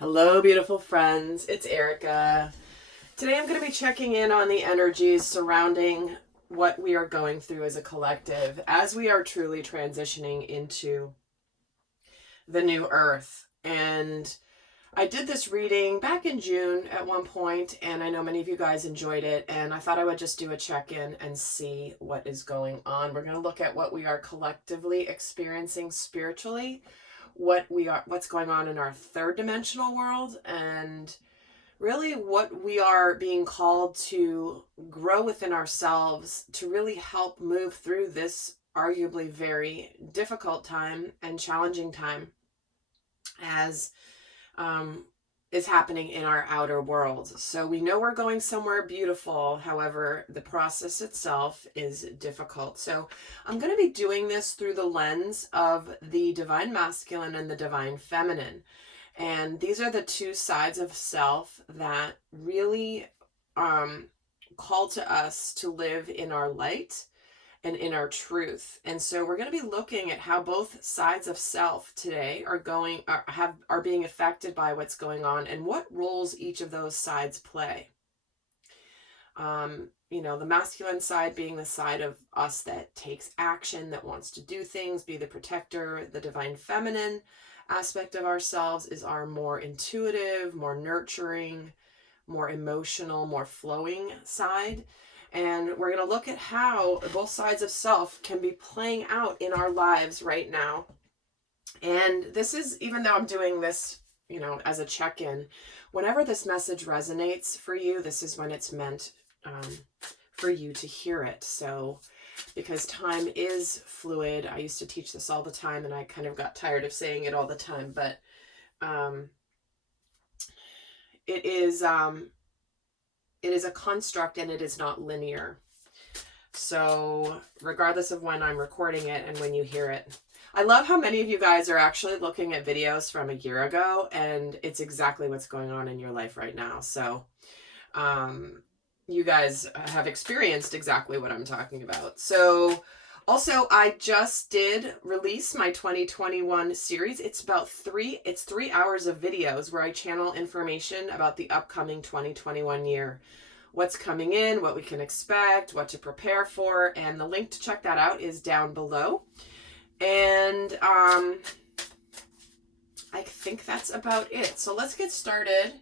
Hello, beautiful friends. It's Erika. Today I'm going to be checking in on the energies surrounding what we are going through as a collective as we are truly transitioning into the new earth. And I did this reading back in June at one point, and I know many of you guys enjoyed it, and I thought I would just do a check-in and see what is going on. We're going to look at what we are collectively experiencing spiritually, what's going on in our third dimensional world, and really what we are being called to grow within ourselves to really help move through this arguably very difficult time and challenging time as is happening in our outer world. So we know we're going somewhere beautiful. However, the process itself is difficult. So I'm going to be doing this through the lens of the divine masculine and the divine feminine. And these are the two sides of self that really call to us to live in our light and in our truth. And so we're going to be looking at how both sides of self today are being affected by what's going on and what roles each of those sides play. The masculine side being the side of us that takes action, that wants to do things, be the protector. The divine feminine aspect of ourselves is our more intuitive, more nurturing, more emotional, more flowing side. And we're going to look at how both sides of self can be playing out in our lives right now. And this is, even though I'm doing this, as a check-in, whenever this message resonates for you, this is when it's meant for you to hear it. So, because time is fluid, I used to teach this all the time, and I kind of got tired of saying it all the time, but it is a construct and it is not linear. So regardless of when I'm recording it and when you hear it, I love how many of you guys are actually looking at videos from a year ago, and it's exactly what's going on in your life right now. So you guys have experienced exactly what I'm talking about. So also, I just did release my 2021 series. It's 3 hours of videos where I channel information about the upcoming 2021 year. What's coming in, what we can expect, what to prepare for, and the link to check that out is down below. And I think that's about it. So let's get started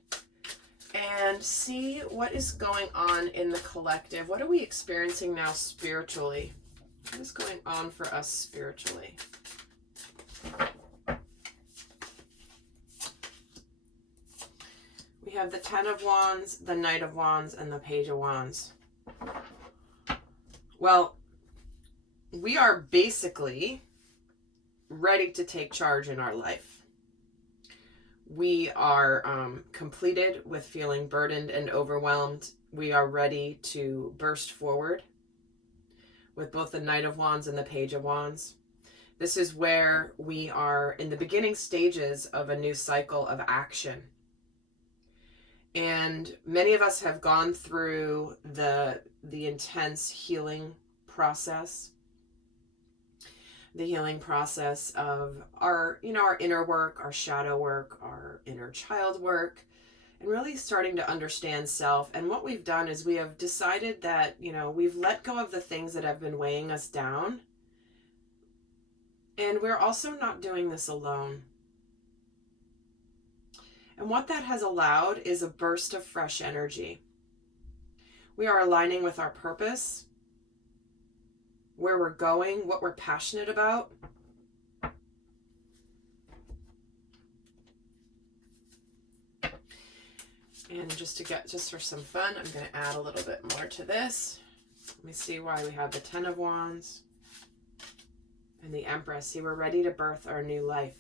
and see what is going on in the collective. What are we experiencing now spiritually? What is going on for us spiritually? We have the Ten of Wands, the Knight of Wands, and the Page of Wands. Well, we are basically ready to take charge in our life. We are completed with feeling burdened and overwhelmed. We are ready to burst forward with both the Knight of Wands and the Page of Wands. This is where we are in the beginning stages of a new cycle of action. And many of us have gone through the intense healing process. The healing process of our inner work, our shadow work, our inner child work, and really starting to understand self. And what we've done is we have decided that, we've let go of the things that have been weighing us down. And we're also not doing this alone. And what that has allowed is a burst of fresh energy. We are aligning with our purpose, where we're going, what we're passionate about. And just for some fun, I'm going to add a little bit more to this. Let me see why we have the Ten of Wands and the Empress. See, we're ready to birth our new life.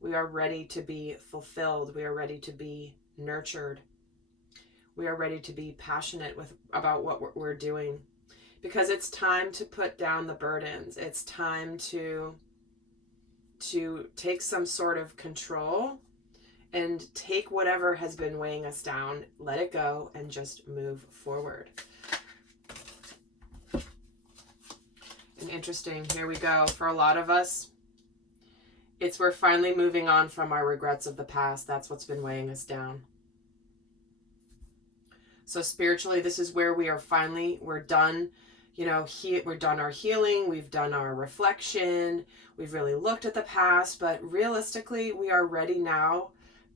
We are ready to be fulfilled. We are ready to be nurtured. We are ready to be passionate about what we're doing. Because it's time to put down the burdens. It's time to take some sort of control and take whatever has been weighing us down, let it go, and just move forward. And interesting, here we go. For a lot of us, We're finally moving on from our regrets of the past. That's what's been weighing us down. So spiritually, this is where we are finally, we're done, we're done our healing, we've done our reflection, we've really looked at the past, but realistically, we are ready now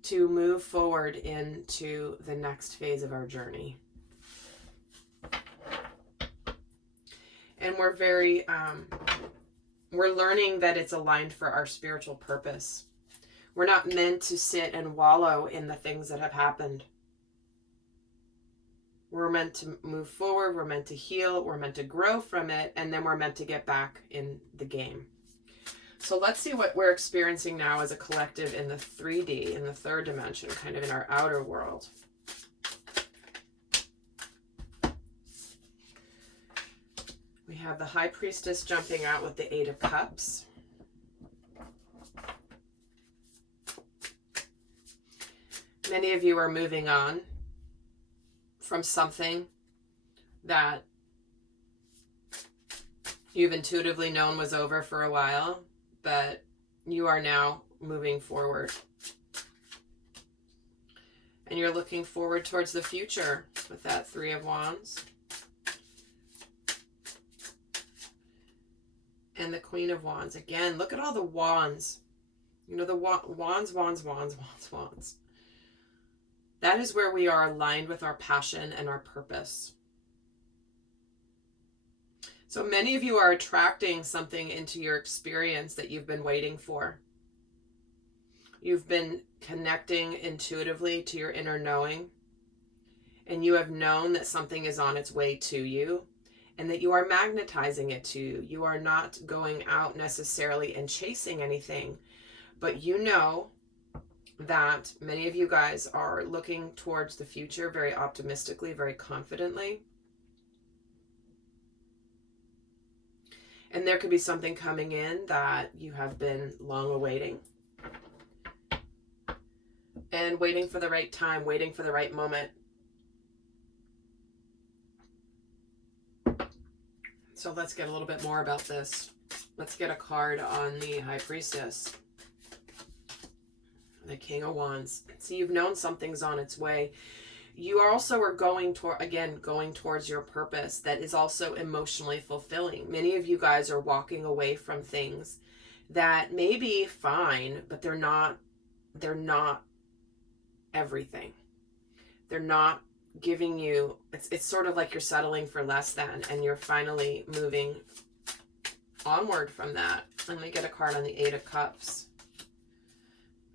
to move forward into the next phase of our journey. And we're we're learning that it's aligned for our spiritual purpose. We're not meant to sit and wallow in the things that have happened. We're meant to move forward, we're meant to heal, we're meant to grow from it, and then we're meant to get back in the game. So let's see what we're experiencing now as a collective in the 3D, in the third dimension, kind of in our outer world. We have the High Priestess jumping out with the 8 of Cups. Many of you are moving on from something that you've intuitively known was over for a while, but you are now moving forward. And you're looking forward towards the future with that 3 of Wands. And the Queen of Wands. Again, look at all the wands. The wands. That is where we are aligned with our passion and our purpose. So many of you are attracting something into your experience that you've been waiting for. You've been connecting intuitively to your inner knowing, and you have known that something is on its way to you, and that you are magnetizing it to you. You are not going out necessarily and chasing anything, but you know that many of you guys are looking towards the future very optimistically, very confidently. And there could be something coming in that you have been long awaiting. And waiting for the right time, waiting for the right moment. So let's get a little bit more about this. Let's get a card on the High Priestess. The King of Wands. So you've known something's on its way. You also are going towards your purpose that is also emotionally fulfilling. Many of you guys are walking away from things that may be fine, but they're not everything. They're not giving you, it's sort of like you're settling for less than, and you're finally moving onward from that. Let me get a card on the 8 of Cups.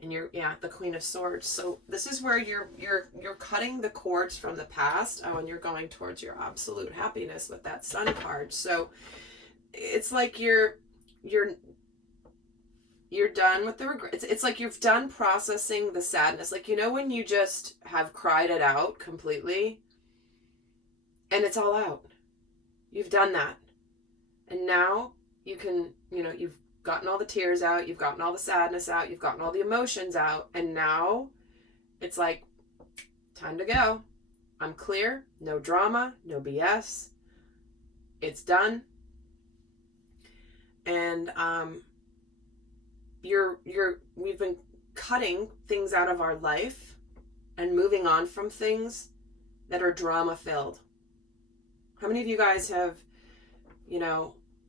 And the Queen of Swords. So this is where you're cutting the cords from the past. Oh, and you're going towards your absolute happiness with that Sun card. So it's like you're done with the regret. It's like you've done processing the sadness. Like, when you just have cried it out completely and it's all out. You've done that. And now you can, you've gotten all the tears out, you've gotten all the sadness out, you've gotten all the emotions out, and now it's like, time to go. I'm clear, no drama, no BS. It's done. And we've been cutting things out of our life and moving on from things that are drama filled. How many of you guys have,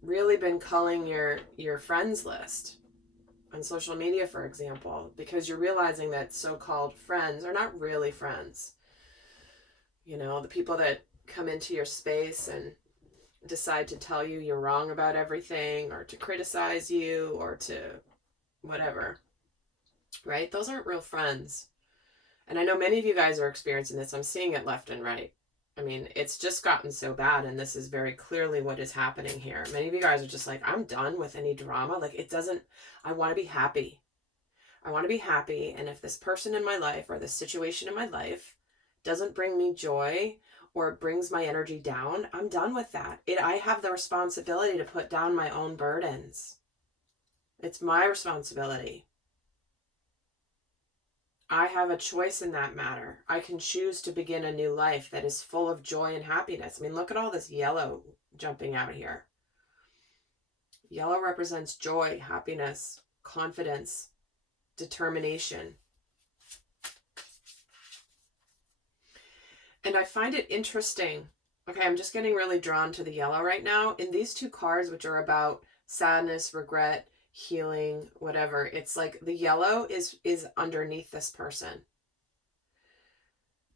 really been culling your friends list on social media, for example, because you're realizing that so-called friends are not really friends. The people that come into your space and decide to tell you you're wrong about everything, or to criticize you, or to whatever, right? Those aren't real friends. And I know many of you guys are experiencing this. I'm seeing it left and right. I mean, it's just gotten so bad, and this is very clearly what is happening here. Many of you guys are just like, I'm done with any drama. Like, I want to be happy. I want to be happy, and if this person in my life or this situation in my life doesn't bring me joy or it brings my energy down, I'm done with that. I have the responsibility to put down my own burdens. It's my responsibility. I have a choice in that matter. I can choose to begin a new life that is full of joy and happiness. I mean, look at all this yellow jumping out here. Yellow represents joy, happiness, confidence, determination. And I find it interesting. Okay, I'm just getting really drawn to the yellow right now. In these two cards, which are about sadness, regret, healing, whatever, it's like the yellow is underneath this person.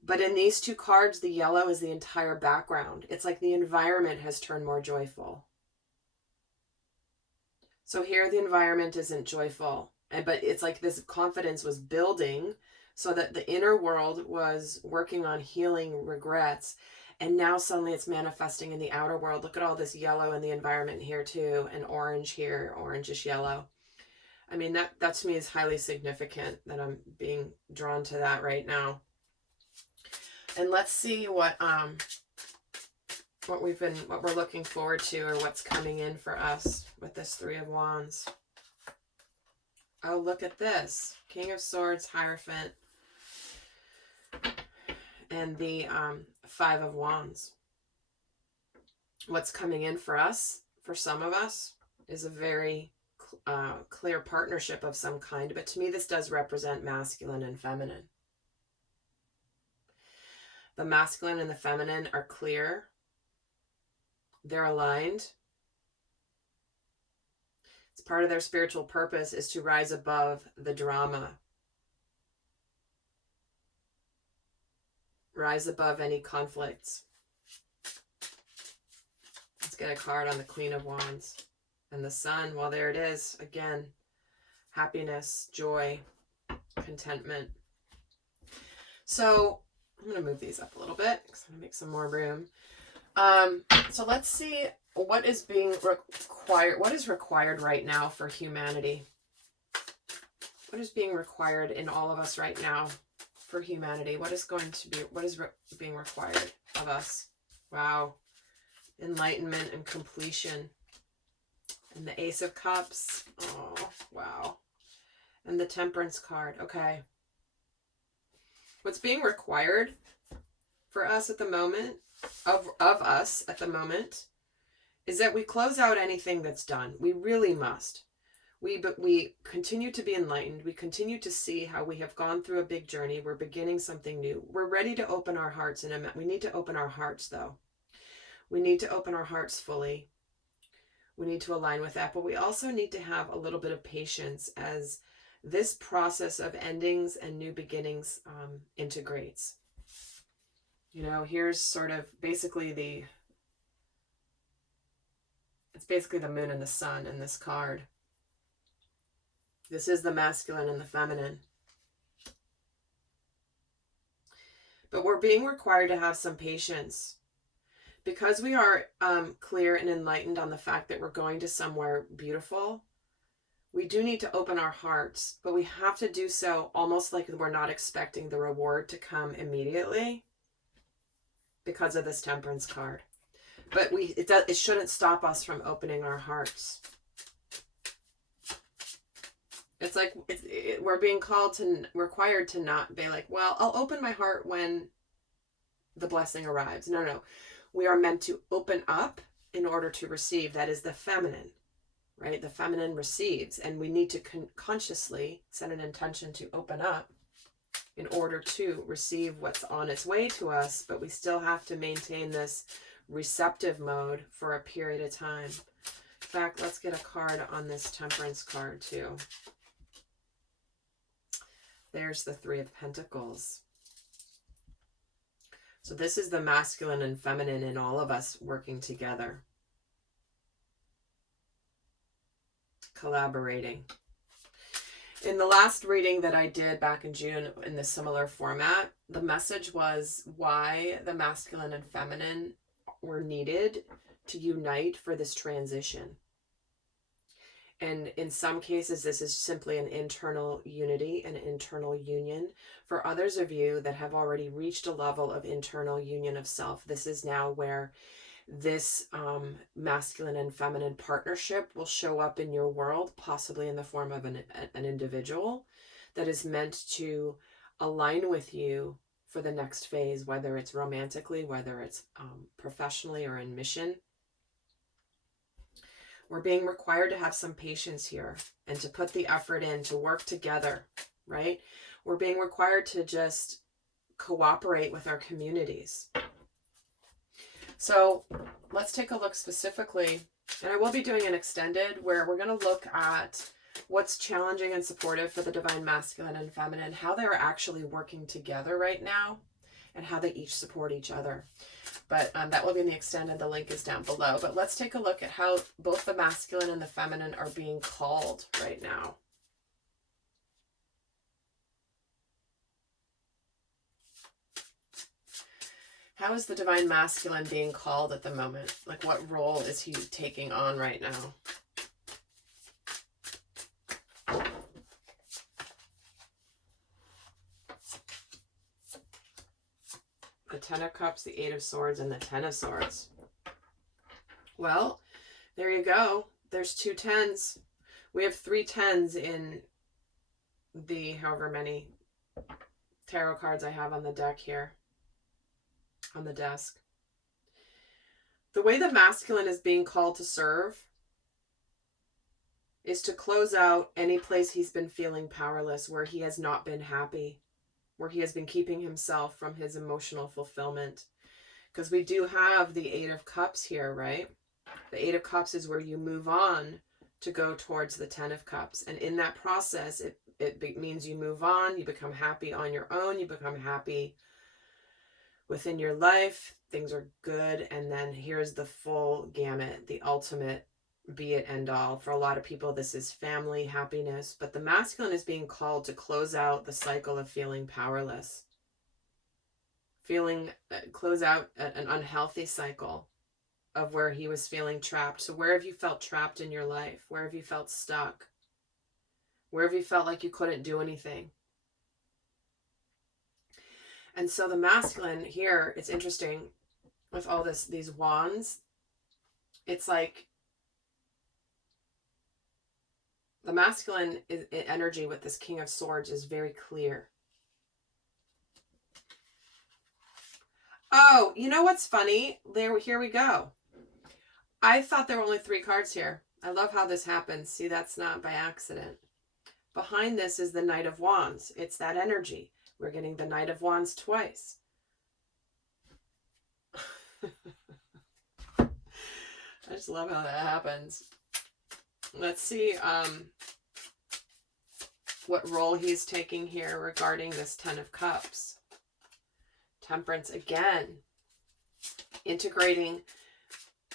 But in these two cards, the yellow is the entire background. It's like the environment has turned more joyful. So here the environment isn't joyful, but it's like this confidence was building so that the inner world was working on healing regrets. And now suddenly it's manifesting in the outer world. Look at all this yellow in the environment here too, and orange here, orangish yellow. I mean, that to me is highly significant that I'm being drawn to that right now. And let's see what we're looking forward to, or what's coming in for us with this Three of Wands. Oh, look at this. King of Swords, Hierophant, and the Five of Wands. What's coming in for us, for some of us, is a very clear partnership of some kind. But to me, this does represent masculine and feminine. The masculine and the feminine are clear. They're aligned. It's part of their spiritual purpose is to rise above the drama. Rise above any conflicts. Let's get a card on the Queen of Wands. And the Sun, well, there it is. Again, happiness, joy, contentment. So I'm going to move these up a little bit because I'm going to make some more room. So let's see what is being required. What is required right now for humanity? What is being required in all of us right now for humanity? What is being required of us? Wow. Enlightenment and completion. And the Ace of Cups. Oh, wow. And the Temperance card. Okay. What's being required for us at the moment, of us at the moment, is that we close out anything that's done. We really must. We continue to be enlightened. We continue to see how we have gone through a big journey. We're beginning something new. We're ready to open our hearts. We need to open our hearts, though. We need to open our hearts fully. We need to align with that. But we also need to have a little bit of patience as this process of endings and new beginnings integrates. You know, here's sort of basically it's basically the Moon and the Sun in this card. This is the masculine and the feminine. But we're being required to have some patience. Because we are clear and enlightened on the fact that we're going to somewhere beautiful, we do need to open our hearts, but we have to do so almost like we're not expecting the reward to come immediately because of this Temperance card. But it shouldn't stop us from opening our hearts. It's like we're being required to not be like, well, I'll open my heart when the blessing arrives. No. We are meant to open up in order to receive. That is the feminine, right? The feminine receives, and we need to consciously set an intention to open up in order to receive what's on its way to us, but we still have to maintain this receptive mode for a period of time. In fact, let's get a card on this Temperance card too. There's the Three of Pentacles. So this is the masculine and feminine in all of us working together. Collaborating. In the last reading that I did back in June in the similar format, the message was why the masculine and feminine were needed to unite for this transition. And in some cases, this is simply an internal unity, an internal union. For others of you that have already reached a level of internal union of self, this is now where this masculine and feminine partnership will show up in your world, possibly in the form of an individual that is meant to align with you for the next phase, whether it's romantically, whether it's professionally or in mission. We're being required to have some patience here and to put the effort in to work together, right? We're being required to just cooperate with our communities. So let's take a look specifically, and I will be doing an extended where we're going to look at what's challenging and supportive for the divine masculine and feminine, how they're actually working together right now, and how they each support each other. But that will be in the extended. The link is down below. But let's take a look at how both the masculine and the feminine are being called right now. How is the divine masculine being called at the moment? Like, what role is he taking on right now? The Ten of Cups, the Eight of Swords, and the Ten of Swords. Well, there you go. There's 2 tens. We have 3 tens in the however many tarot cards I have on the deck here, on the desk. The way the masculine is being called to serve is to close out any place he's been feeling powerless, where he has not been happy, where he has been keeping himself from his emotional fulfillment. Because we do have the Eight of Cups here, right? The Eight of Cups is where you move on to go towards the Ten of Cups. And in that process, it means you move on, you become happy on your own, you become happy within your life, things are good, and then here's the full gamut, the ultimate be it end all. For a lot of people, this is family, happiness, but the masculine is being called to close out the cycle of feeling powerless. Close out an unhealthy cycle of where he was feeling trapped. So where have you felt trapped in your life? Where have you felt stuck? Where have you felt like you couldn't do anything? And so the masculine here, it's interesting with all these wands. It's like the masculine energy with this King of Swords is very clear. Oh, you know what's funny? Here we go. I thought there were only 3 cards here. I love how this happens. See, that's not by accident. Behind this is the Knight of Wands. It's that energy. We're getting the Knight of Wands twice. I just love how that happens. Let's see what role he's taking here regarding this Ten of Cups. Temperance again. Integrating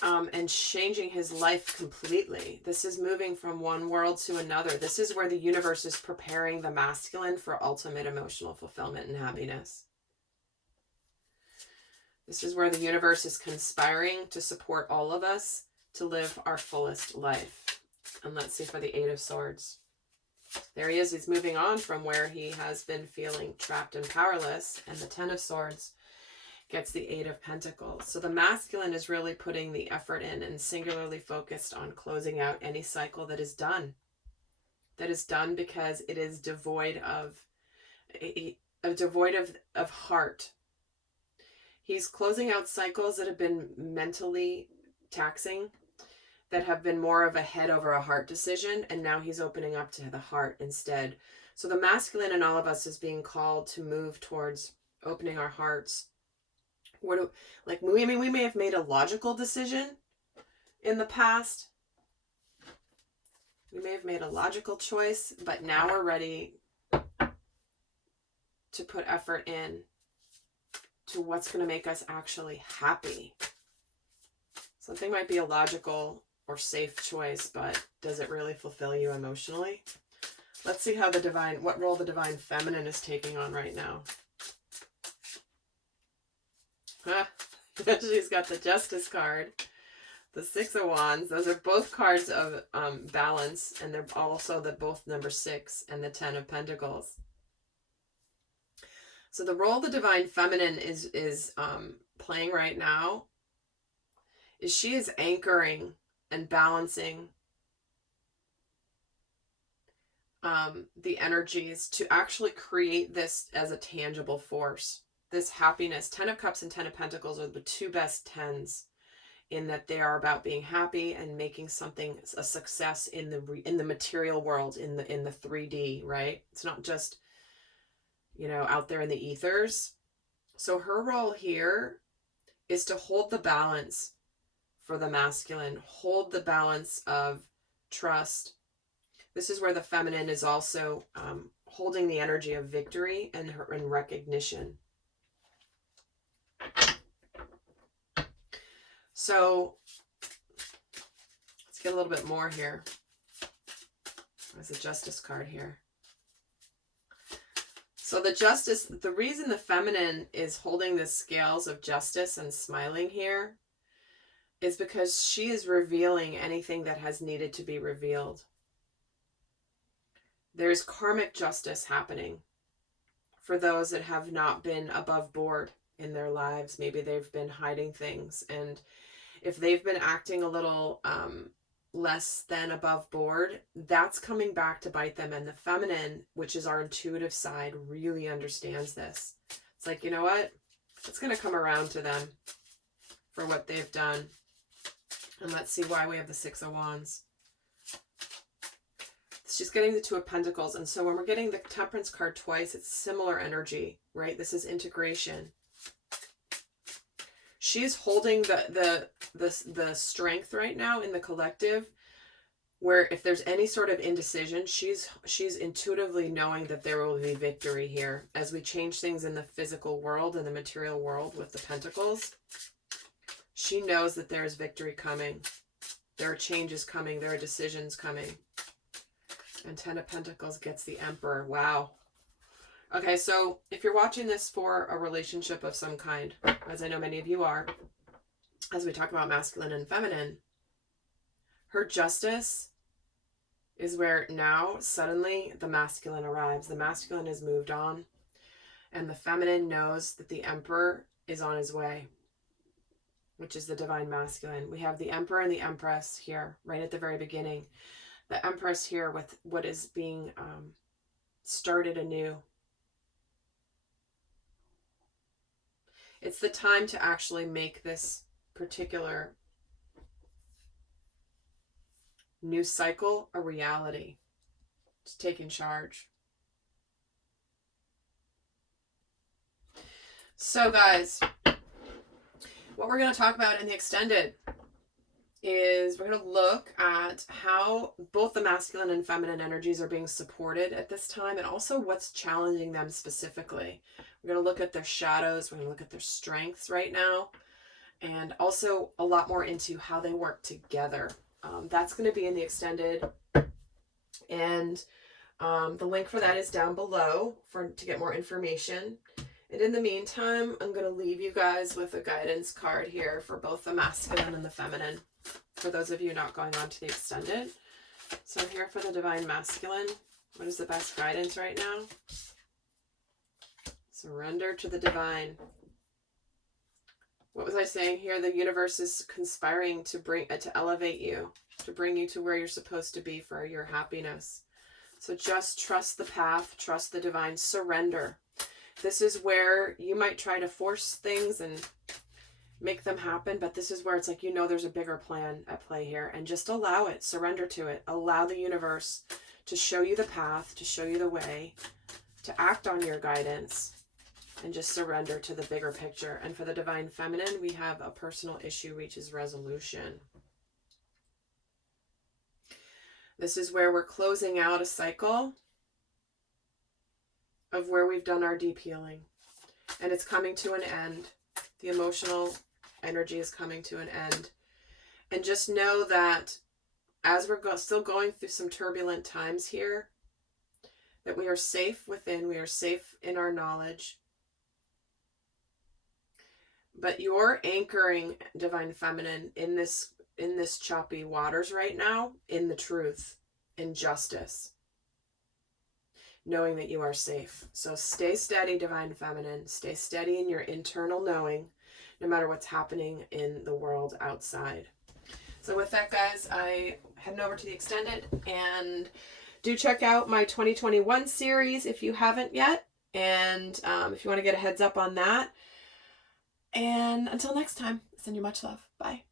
and changing his life completely. This is moving from one world to another. This is where the universe is preparing the masculine for ultimate emotional fulfillment and happiness. This is where the universe is conspiring to support all of us to live our fullest life. And let's see for the Eight of Swords. There he is. He's moving on from where he has been feeling trapped and powerless. And the Ten of Swords gets the Eight of Pentacles. So the masculine is really putting the effort in and singularly focused on closing out any cycle that is done. That is done because it is devoid of heart. He's closing out cycles that have been mentally taxing, that have been more of a head over a heart decision, and now he's opening up to the heart instead. So the masculine in all of us is being called to move towards opening our hearts. We may have made a logical decision in the past. We may have made a logical choice, but now we're ready to put effort in to what's going to make us actually happy. Something might be a logical or safe choice, but does it really fulfill you emotionally? Let's see how what role the divine feminine is taking on right now. She's got the Justice card, the Six of Wands. Those are both cards of balance, and they're also both number 6 and the Ten of Pentacles. So the role the divine feminine is playing right now is she is anchoring and balancing the energies to actually create this as a tangible force. This happiness. 10 of Cups and 10 of Pentacles are the 2 best 10s in that they are about being happy and making something a success in the material world, in the 3D, right? It's not just, you know, out there in the ethers. So her role here is to hold the balance for the masculine, hold the balance of trust. This is where the feminine is also holding the energy of victory and recognition. So let's get a little bit more here. There's a justice card here. So the justice, the reason the feminine is holding the scales of justice and smiling here is because she is revealing anything that has needed to be revealed. There's karmic justice happening for those that have not been above board in their lives. Maybe they've been hiding things, and if they've been acting a little less than above board, that's coming back to bite them. And the feminine, which is our intuitive side, really understands this. It's like, you know what? It's going to come around to them for what they've done. And let's see why we have the Six of Wands. She's getting the Two of Pentacles. And so when we're getting the Temperance card twice, it's similar energy, right? This is integration. She's holding the strength right now in the collective, where if there's any sort of indecision, she's intuitively knowing that there will be victory here as we change things in the physical world and the material world with the Pentacles. She knows that there is victory coming. There are changes coming. There are decisions coming. And Ten of Pentacles gets the Emperor. Wow. Okay, so if you're watching this for a relationship of some kind, as I know many of you are, as we talk about masculine and feminine, her justice is where now suddenly the masculine arrives. The masculine has moved on, and the feminine knows that the Emperor is on his way, which is the divine masculine. We have the Emperor and the Empress here, right at the very beginning. The Empress here with what is being started anew. It's the time to actually make this particular new cycle a reality. To take in charge. So guys, what we're going to talk about in the extended is we're going to look at how both the masculine and feminine energies are being supported at this time, and also what's challenging them specifically. We're going to look at their shadows. We're going to look at their strengths right now, and also a lot more into how they work together. That's going to be in the extended, and the link for that is down below to get more information. And in the meantime, I'm going to leave you guys with a guidance card here for both the masculine and the feminine, for those of you not going on to the extended. So I'm here for the divine masculine. What is the best guidance right now? Surrender to the divine. What was I saying here? The universe is conspiring to elevate you, to bring you to where you're supposed to be for your happiness. So just trust the path, trust the divine, surrender. This is where you might try to force things and make them happen, but this is where it's like, you know, there's a bigger plan at play here, and just allow it, surrender to it. Allow the universe to show you the path, to show you the way, to act on your guidance, and just surrender to the bigger picture. And for the divine feminine, we have a personal issue reaches resolution. This is where we're closing out a cycle of where we've done our deep healing, and it's coming to an end. The emotional energy is coming to an end, and just know that as we're still going through some turbulent times here, that we are safe within, we are safe in our knowledge, but you're anchoring divine feminine in this choppy waters right now, in the truth, in justice, knowing that you are safe. So stay steady, divine feminine. Stay steady in your internal knowing, no matter what's happening in the world outside. So with that, guys, I heading over to the extended, and do check out my 2021 series if you haven't yet. And if you want to get a heads up on that. And until next time, send you much love. Bye.